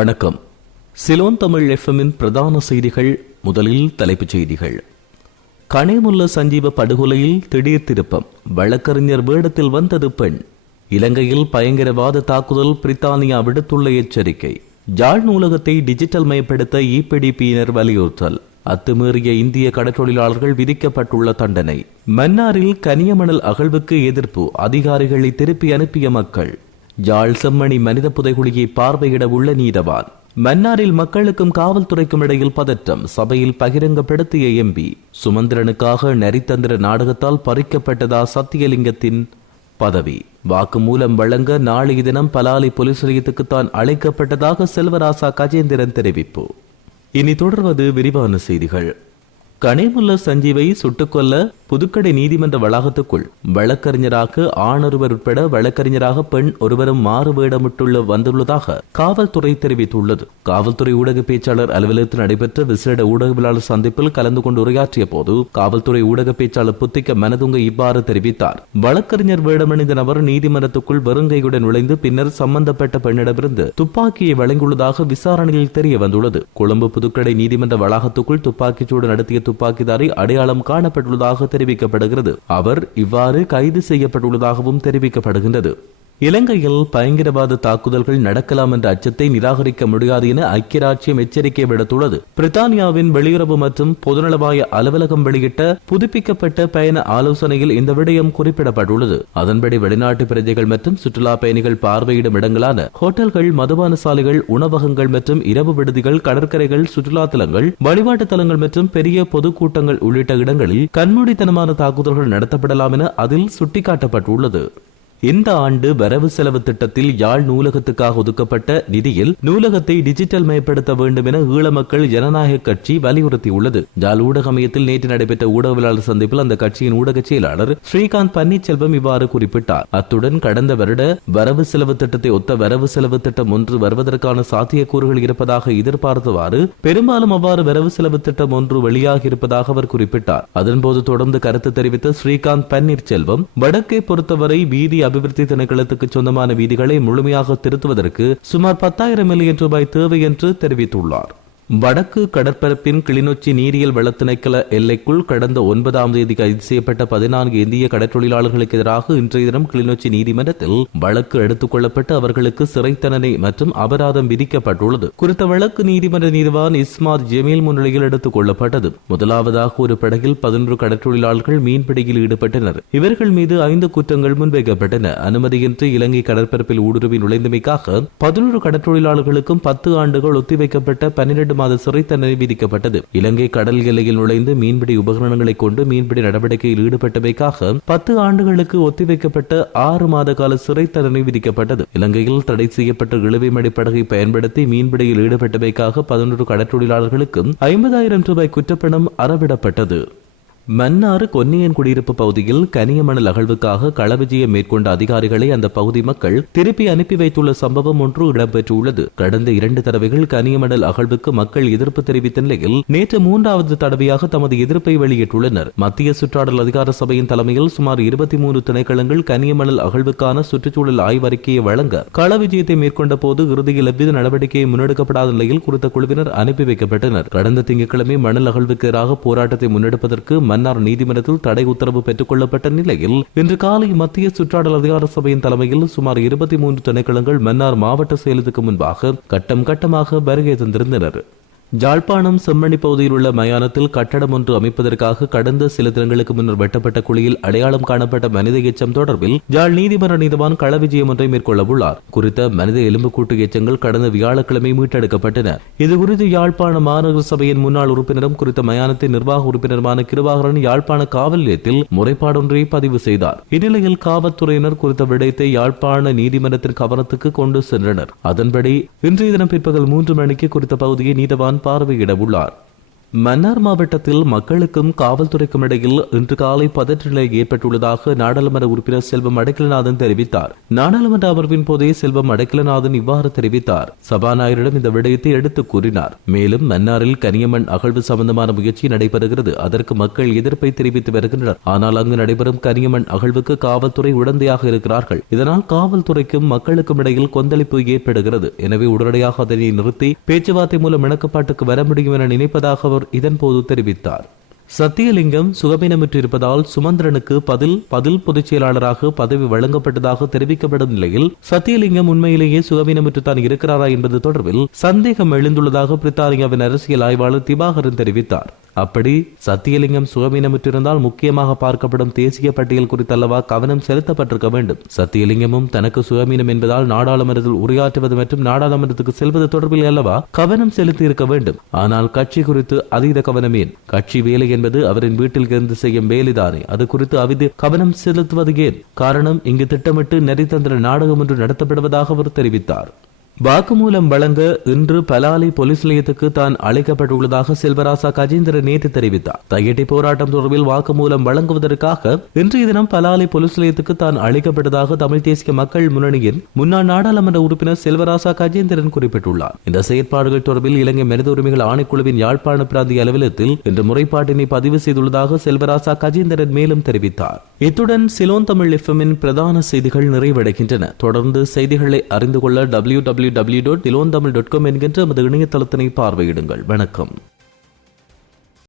வணக்கம். சிலோன் தமிழ் எஃப்எம்மின் பிரதான செய்திகள். முதலில் தலைப்புச் செய்திகள். கனேமுல்ல சஞ்சீவ படுகொலையில் திடீர் திருப்பம், வழக்கறிஞர் வேடத்தில் வந்தது பெண். இலங்கையில் பயங்கரவாத தாக்குதல், பிரித்தானியா விடுத்துள்ள எச்சரிக்கை. யாழ் நூலகத்தை டிஜிட்டல் மயப்படுத்த இபிடிபியினர் வலியுறுத்தல். அத்துமீறிய இந்திய கடற்றொழிலாளர்கள் விதிக்கப்பட்டுள்ள தண்டனை. மன்னாரில் கனியமணல் அகழ்வுக்கு எதிர்ப்பு, அதிகாரிகளை திருப்பி அனுப்பிய மக்கள். யாழ் செம்மணி மனித புதைகுழியை பார்வையிட உள்ள நீதவான். மன்னாரில் மக்களுக்கும் காவல்துறைக்கும் இடையில் பதற்றம், சபையில் பகிரங்கப்படுத்திய எம்பி. சுமந்திரனுக்காக நரித்தந்திர நாடகத்தால் பறிக்கப்பட்டதா சத்தியலிங்கத்தின் பதவி. வாக்குமூலம் வழங்க நாளைய தினம் பலாலி போலீஸ் நிலையத்துக்குத்தான் அழைக்கப்பட்டதாக செல்வராசா கஜேந்திரன் தெரிவிப்பு. இனி தொடர்வது விரிவான செய்திகள். கனேமுல்ல சஞ்சீவை சுட்டுக்கொல்ல புதுக்கடை நீதிமன்ற வளாகத்துக்குள் வழக்கறிஞராக ஆணொருவர் உட்பட வழக்கறிஞராக பெண் ஒருவரும் மாறு வேடமிட்டுள்ள வந்துள்ளதாக காவல்துறை தெரிவித்துள்ளது. காவல்துறை ஊடக பேச்சாளர் அலுவலகத்தில் நடைபெற்ற விசேட ஊடகவியலாளர் சந்திப்பில் கலந்து கொண்டு உரையாற்றிய போது காவல்துறை ஊடக பேச்சாளர் புத்திக்க மனதுங்க இவ்வாறு தெரிவித்தார். வழக்கறிஞர் வேடமணிந்த நபர் நீதிமன்றத்துக்குள் வெறுங்கையுடன் நுழைந்து பின்னர் சம்பந்தப்பட்ட பெண்ணிடமிருந்து துப்பாக்கியை வழங்கியுள்ளதாக விசாரணையில் தெரிய வந்துள்ளது. கொழும்பு புதுக்கடை நீதிமன்ற வளாகத்துக்குள் துப்பாக்கிச்சூடு நடத்திய துப்பாக்கிதாரி அடையாளம் காணப்பட்டுள்ளதாக தெரிவிக்கப்படுகிறது. அவர் இவ்வாறு கைது செய்யப்பட்டுள்ளதாகவும் தெரிவிக்கப்படுகின்றது. இலங்கையில் பயங்கரவாத தாக்குதல்கள் நடக்கலாம் என்ற அச்சத்தை நிராகரிக்க முடியாது என ஐக்கிய ராஜ்யம் எச்சரிக்கை விடுத்துள்ளது. பிரித்தானியாவின் வெளியுறவு மற்றும் பொதுநலவாய அலுவலகம் வெளியிட்ட புதுப்பிக்கப்பட்ட பயண ஆலோசனையில் இந்த விடயம் குறிப்பிடப்பட்டுள்ளது. அதன்படி வெளிநாட்டு பிரஜைகள் மற்றும் சுற்றுலா பயணிகள் பார்வையிடும் இடங்களான ஹோட்டல்கள், மதுபான சாலைகள், உணவகங்கள் மற்றும் இரவு விடுதிகள், கடற்கரைகள், சுற்றுலா தலங்கள், வழிபாட்டு தலங்கள் மற்றும் பெரிய பொதுக்கூட்டங்கள் உள்ளிட்ட இடங்களில் கண்மூடித்தனமான தாக்குதல்கள் நடத்தப்படலாம் என அதில் சுட்டிக்காட்டப்பட்டுள்ளது. இந்த ஆண்டு வரவு செலவு திட்டத்தில் யாழ் நூலகத்துக்காக ஒதுக்கப்பட்ட நிதியில் நூலகத்தை டிஜிட்டல் மயப்படுத்த வேண்டும் என ஈழ மக்கள் ஜனநாயக கட்சி வலியுறுத்தியுள்ளது. யாழ் ஊடக மையத்தில் நேற்று நடைபெற்ற ஊடகவியலாளர் சந்திப்பில் அந்த கட்சியின் ஊடக செயலாளர் ஸ்ரீகாந்த் பன்னீர்செல்வம் இவ்வாறு குறிப்பிட்டார். அத்துடன் கடந்த வருட வரவு செலவு திட்டத்தை ஒத்த வரவு செலவு திட்டம் ஒன்று வருவதற்கான சாத்தியக்கூறுகள் இருப்பதாக எதிர்பார்த்தவாறு பெரும்பாலும் அவ்வாறு வரவு செலவு திட்டம் ஒன்று வெளியாகி இருப்பதாக அவர் குறிப்பிட்டார். அதன்போது தொடர்ந்து கருத்து தெரிவித்த ஸ்ரீகாந்த் பன்னீர்செல்வம், வடக்கை பொறுத்தவரை வீதி அபிவிருத்தி திணைக்களத்துக்கு சொந்தமான வீதிகளை முழுமையாக திருத்துவதற்கு சுமார் 10,000 மில்லியன் ரூபாய் தேவை என்று தெரிவித்துள்ளார். வடக்கு கடற்பரப்பின் கிளிநொச்சி நீரியல் வள திணைக்கள எல்லைக்குள் கடந்த 9ஆம் தேதி கைது செய்யப்பட்ட 14 இந்திய கடற்றொழிலாளர்களுக்கு எதிராக இன்றைய தினம் கிளிநொச்சி நீதிமன்றத்தில் வழக்கு எடுத்துக் கொள்ளப்பட்டு அவர்களுக்கு சிறை தண்டனை மற்றும் அபராதம் விதிக்கப்பட்டுள்ளது. குறித்த வழக்கு நீதிமன்ற நீதிவான் இஸ்மாத் ஜமீல் முன்னிலையில் எடுத்துக் கொள்ளப்பட்டது. முதலாவதாக ஒரு படகில் 11 கடற்றொழிலாளர்கள் மீன்பிடியில் ஈடுபட்டனர். இவர்கள் மீது 5 குற்றங்கள் முன்வைக்கப்பட்டன. அனுமதியின்றி இலங்கை கடற்பரப்பில் ஊடுருவி நுழைந்தமைக்காக 11 கடற்றொழிலாளர்களுக்கும் 10 ஆண்டுகள் ஒத்திவைக்கப்பட்ட 12 மாத சிறை தண்டனை விதிக்கப்பட்டது. இலங்கை கடல் எல்லையில் நுழைந்து மீன்பிடி உபகரணங்களை கொண்டு மீன்பிடி நடவடிக்கையில் ஈடுபட்டமைக்காக 10 ஆண்டுகளுக்கு ஒத்திவைக்கப்பட்ட 6 மாத கால சிறை தண்டனை விதிக்கப்பட்டது. இலங்கையில் தடை செய்யப்பட்ட இழுவை மடிப்படகை பயன்படுத்தி மீன்பிடியில் ஈடுபட்டமைக்காக 11 கடற்றொழிலாளர்களுக்கு 50,000 ரூபாய் குற்றப்பணம் அறவிடப்பட்டது. மன்னார் கொன்னியன் குடியிருப்பு பகுதியில் கனியமணல் அகழ்வுக்காக களவிஜயம் மேற்கொண்ட அதிகாரிகளை அந்த பகுதி மக்கள் திருப்பி அனுப்பி வைத்துள்ள சம்பவம் ஒன்று இடம்பெற்றுள்ளது. கடந்த 2 தடவைகள் கனியமணல் அகழ்வுக்கு மக்கள் எதிர்ப்பு தெரிவித்த நிலையில் நேற்று 3வது தடவையாக தமது எதிர்ப்பை வெளியிட்டுள்ளனர். மத்திய சுற்றாடல் அதிகார சபையின் தலைமையில் சுமார் 23 திணைக்களங்கள் கனியமணல் அகழ்வுக்கான சுற்றுச்சூழல் ஆய்வறிக்கையை வழங்க களவிஜயத்தை மேற்கொண்ட போது இறுதியில் எவ்வித நடவடிக்கையை முன்னெடுக்கப்படாத நிலையில் குறித்த குழுவினர் அனுப்பி வைக்கப்பட்டனர். கடந்த திங்கட்கிழமை மணல் அகழ்வுக்கு எதிராக போராட்டத்தை முன்னெடுப்பதற்கு மன்னார் நீதிமன்றத்தில் தடை உத்தரவு பெற்றுக் கொள்ளப்பட்ட நிலையில் இன்று காலை மத்திய சுற்றாடல் அதிகார சபையின் தலைமையில் சுமார் 23 திணைக்களங்கள் மன்னார் மாவட்ட செயலகத்துக்கு முன்பாக கட்டம் கட்டமாக வருகை தந்திருந்தனர். யாழ்ப்பாணம் செம்மணி பகுதியில் உள்ள மயானத்தில் கட்டடம் ஒன்று அமைப்பதற்காக கடந்த சில தினங்களுக்கு முன்னர் வெட்டப்பட்ட குழியில் அடையாளம் காணப்பட்ட மனித எச்சம் தொடர்பில் யாழ் நீதிமன்ற நீதிவான் களவிஜயம் ஒன்றை மேற்கொள்ள உள்ளார். குறித்த மனித எலும்புக்கூட்டு எச்சங்கள் கடந்த வியாழக்கிழமை மீட்டெடுக்கப்பட்டன. இதுகுறித்து யாழ்ப்பாண மாநகர சபையின் முன்னாள் உறுப்பினரும் குறித்த மயானத்தின் நிர்வாக உறுப்பினருமான கிருபாகரன் யாழ்ப்பாண காவல் நிலையத்தில் முறைப்பாடொன்றை பதிவு செய்தார். இந்நிலையில் காவல்துறையினர் குறித்த விடயத்தை யாழ்ப்பாண நீதிமன்றத்தின் கவனத்துக்கு கொண்டு சென்றனர். அதன்படி இன்றைய தினம் பிற்பகல் 3 மணிக்கு குறித்த பகுதியை நீதிவான் பார்வையிட உள்ளார். மன்னார் மாவட்டத்தில் மக்களுக்கும் காவல்துறைக்கும் இடையில் இன்று காலை பதற்ற நிலை ஏற்பட்டுள்ளதாக நாடாளுமன்ற உறுப்பினர் செல்வம் அடைக்கலநாதன் தெரிவித்தார். நாடாளுமன்ற அமர்வின் போதே செல்வம் அடைக்கலநாதன் இவ்வாறு தெரிவித்தார். சபாநாயகரிடம் இந்த விடயத்தை எடுத்துக் கூறினார். மேலும் மன்னாரில் கனியமண் அகழ்வு சம்பந்தமான முயற்சி நடைபெறுகிறது. அதற்கு மக்கள் எதிர்ப்பை தெரிவித்து வருகின்றனர். ஆனால் அங்கு நடைபெறும் கனியமண் அகழ்வுக்கு காவல்துறை உடந்தையாக இருக்கிறார்கள். இதனால் காவல்துறைக்கும் மக்களுக்கும் இடையில் கொந்தளிப்பு ஏற்படுகிறது. எனவே உடனடியாக அதனை நிறுத்தி பேச்சுவார்த்தை மூலம் இணக்கப்பாட்டுக்கு வர முடியும் என நினைப்பதாக அவர் இதன்போது தெரிவித்தார். சத்தியலிங்கம் சுகவீனமிற்றிருப்பதால் சுமந்திரனுக்கு பதில் பொதுச் செயலாளராக பதவி வழங்கப்பட்டதாக தெரிவிக்கப்படும் நிலையில் சத்தியலிங்கம் உண்மையிலேயே சுகவீனமிற்று தான் இருக்கிறாரா என்பது தொடர்பில் சந்தேகம் எழுந்துள்ளதாக பிரித்தானியாவின் அரசியல் ஆய்வாளர் திவாகரன் தெரிவித்தார். அப்படி சத்தியலிங்கம் சுகவீனமிற்றிருந்தால் முக்கியமாக பார்க்கப்படும் தேசிய பட்டியல் குறித்தல்லவா கவனம் செலுத்தப்பட்டிருக்க வேண்டும். சத்தியலிங்கமும் தனக்கு சுகவீனம் என்பதால் நாடாளுமன்றத்தில் உரையாற்றுவது மற்றும் நாடாளுமன்றத்துக்கு செல்வது தொடர்பில் அல்லவா கவனம் செலுத்தி இருக்க வேண்டும். ஆனால் கட்சி குறித்து அதீத கவனம் ஏன்? கட்சி வேலை என்பது அவரின் வீட்டில் இருந்து செய்யும் வேலைதானே. அது குறித்து அவிது கவனம் செலுத்துவது ஏன்? காரணம், இங்கு திட்டமிட்டு நெறித்தந்திர நாடகம் ஒன்று நடத்தப்படுவதாக அவர் தெரிவித்தார். வாக்குமூலம் வழங்க இன்று பலாலி போலீஸ் நிலையத்துக்கு தான் அழைக்கப்பட்டுள்ளதாக செல்வராசா கஜேந்திரன் நேற்று தெரிவித்தார். தையட்டி போராட்டம் தொடர்பில் வாக்குமூலம் வழங்குவதற்காக இன்றைய தினம் பலாலி போலீஸ் நிலையத்துக்கு தான் அழைக்கப்பட்டதாக தமிழ் தேசிய மக்கள் முன்னணியின் முன்னாள் நாடாளுமன்ற உறுப்பினர் செல்வராசா கஜேந்திரன் குறிப்பிட்டுள்ளார். இந்த செயற்பாடுகள் தொடர்பில் இலங்கை மனித உரிமைகள் ஆணைக்குழுவின் யாழ்ப்பாண பிராந்திய அலுவலகத்தில் இன்று முறைப்பாட்டினை பதிவு செய்துள்ளதாக செல்வராசா கஜேந்திரன் மேலும் தெரிவித்தார். இத்துடன் சிலோன் தமிழ் எஃப்எம்மின் பிரதான செய்திகள் நிறைவடைகின்றன. தொடர்ந்து செய்திகளை அறிந்து கொள்ள www.silontamil.com என்கின்ற நமது இணையதளத்தினை பார்வையிடுங்கள். வணக்கம்.